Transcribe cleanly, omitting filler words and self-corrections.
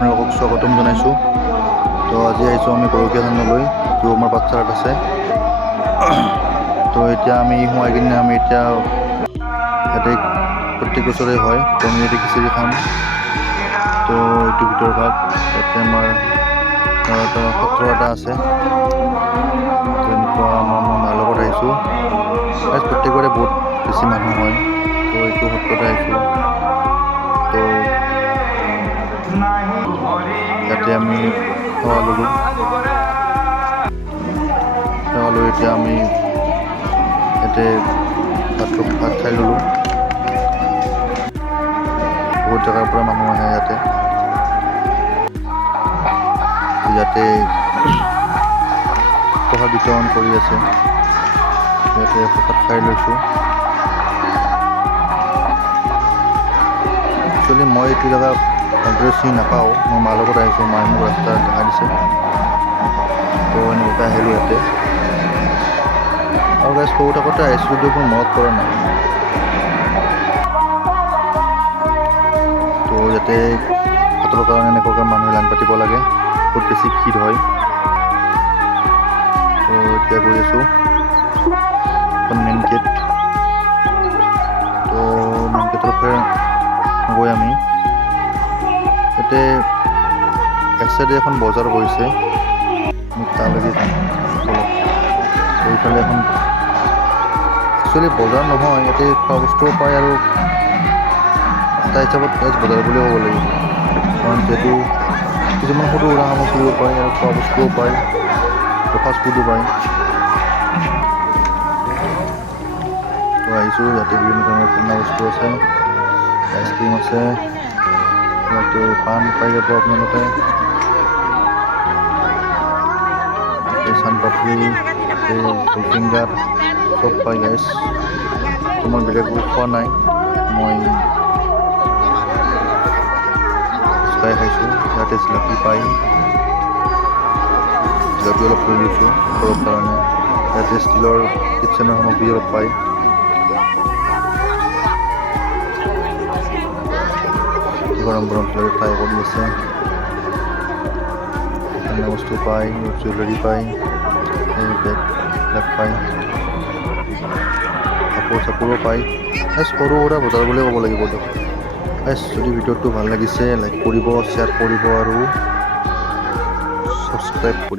আপোনালোকক স্বাগতম জনাইছোঁ। তো আজি আহিছোঁ আমি গৰখীয়া থানলৈ, যিটো আমাৰ পাঠশালাত আছে। তো এতিয়া আমি সোমাই কিনে আমি এতিয়া ইয়াতে প্ৰত্যেক বছৰে হয়, তো আমি ইয়াতে খিচিৰি খাম। তো এইটো ভিতৰ ভাগ, ইয়াতে আমাৰ এটা সত্ৰ এটা আছে। তেনেকুৱা মই মাৰ লগত আহিছোঁ। প্ৰত্যেকবাৰে বহুত বেছি মানুহ হয়, তো এইটো সত্ৰতে আহিছোঁ। তো ইয়াতে আমি সেৱা ল'লোঁ। সেৱা লৈ এতিয়া আমি ইয়াতে ভাত খাই ল'লোঁ। বহুত জেগাৰ পৰা মানুহ আহে ইয়াতে। ইয়াতে প্ৰসাদ বিতৰণ কৰি আছে। ইয়াতে প্ৰসাদ খাই লৈছোঁ। একচুৱেলি মই এইটো জেগা ভালদৰে চিনি নাপাওঁ, মই মাৰ লগত আহিছোঁ, মায়ে মোক ৰাস্তা দেখাই দিছে। তো এনেকুৱাকৈ আহিলোঁ ইয়াতে। আৰু গাইজ সৰু থাকোঁতে আহিছোঁ যদিও মোৰ মনত পৰা নাই। তো ইয়াতে ভাতৰ কাৰণে এনেকুৱাকৈ মানুহে লাইন পাতিব লাগে, বহুত বেছি ভিৰ হয়। তো এতিয়া গৈ আছোঁ মেইন গেট। তো মেইন গেটৰ পৰা গৈ আমি ইয়াতে এক চাইডে এখন বজাৰ কৰিছে, আমি তালৈকে যাম। এইফালে এখন একচুৱেলি বজাৰ নহয়, ইয়াতে খোৱা বস্তুও পায় আৰু এটা হিচাপত বজাৰ বুলিয়ে ক'ব লাগিব। কাৰণ যিহেতু কিছুমান সৰু সুৰা সামগ্ৰীও পায় আৰু খোৱা বস্তুও পায় আৰু ফাষ্টফুডো পায়। তো আহিছোঁ, ইয়াতে বিভিন্ন ধৰণৰ খেলনা বস্তু আছে, আইচক্ৰীম আছে, ইয়াতে পাণ পাই যাব আপোনালোকে, চানপাপৰি, ফিংগাৰ চব পাই গাইছ। তো মই বেলেগ একো খোৱা নাই, মই ফুচকাই খাইছোঁ। ইয়াতে জিলাপি পায়, জিলাপি অলপ লৈ লৈছোঁ ঘৰৰ কাৰণে। ইয়াতে ষ্টীলৰ কিটচেনৰ সামগ্ৰী অলপ পায়। গৰম গৰম জিলাপি ফ্ৰাই কৰি আছে। খেলনা বস্তু পায়, জুৱেলাৰী পায়, বেগ পায়, কাপোৰ চাপোৰো পায়। সৰু সুৰা বজাৰ বুলিয়ে ক'ব লাগিব দিয়ক। যদি ভিডিঅ'টো ভাল লাগিছে লাইক কৰিব, শ্বেয়াৰ কৰিব আৰু ছাবস্ক্ৰাইব কৰিব।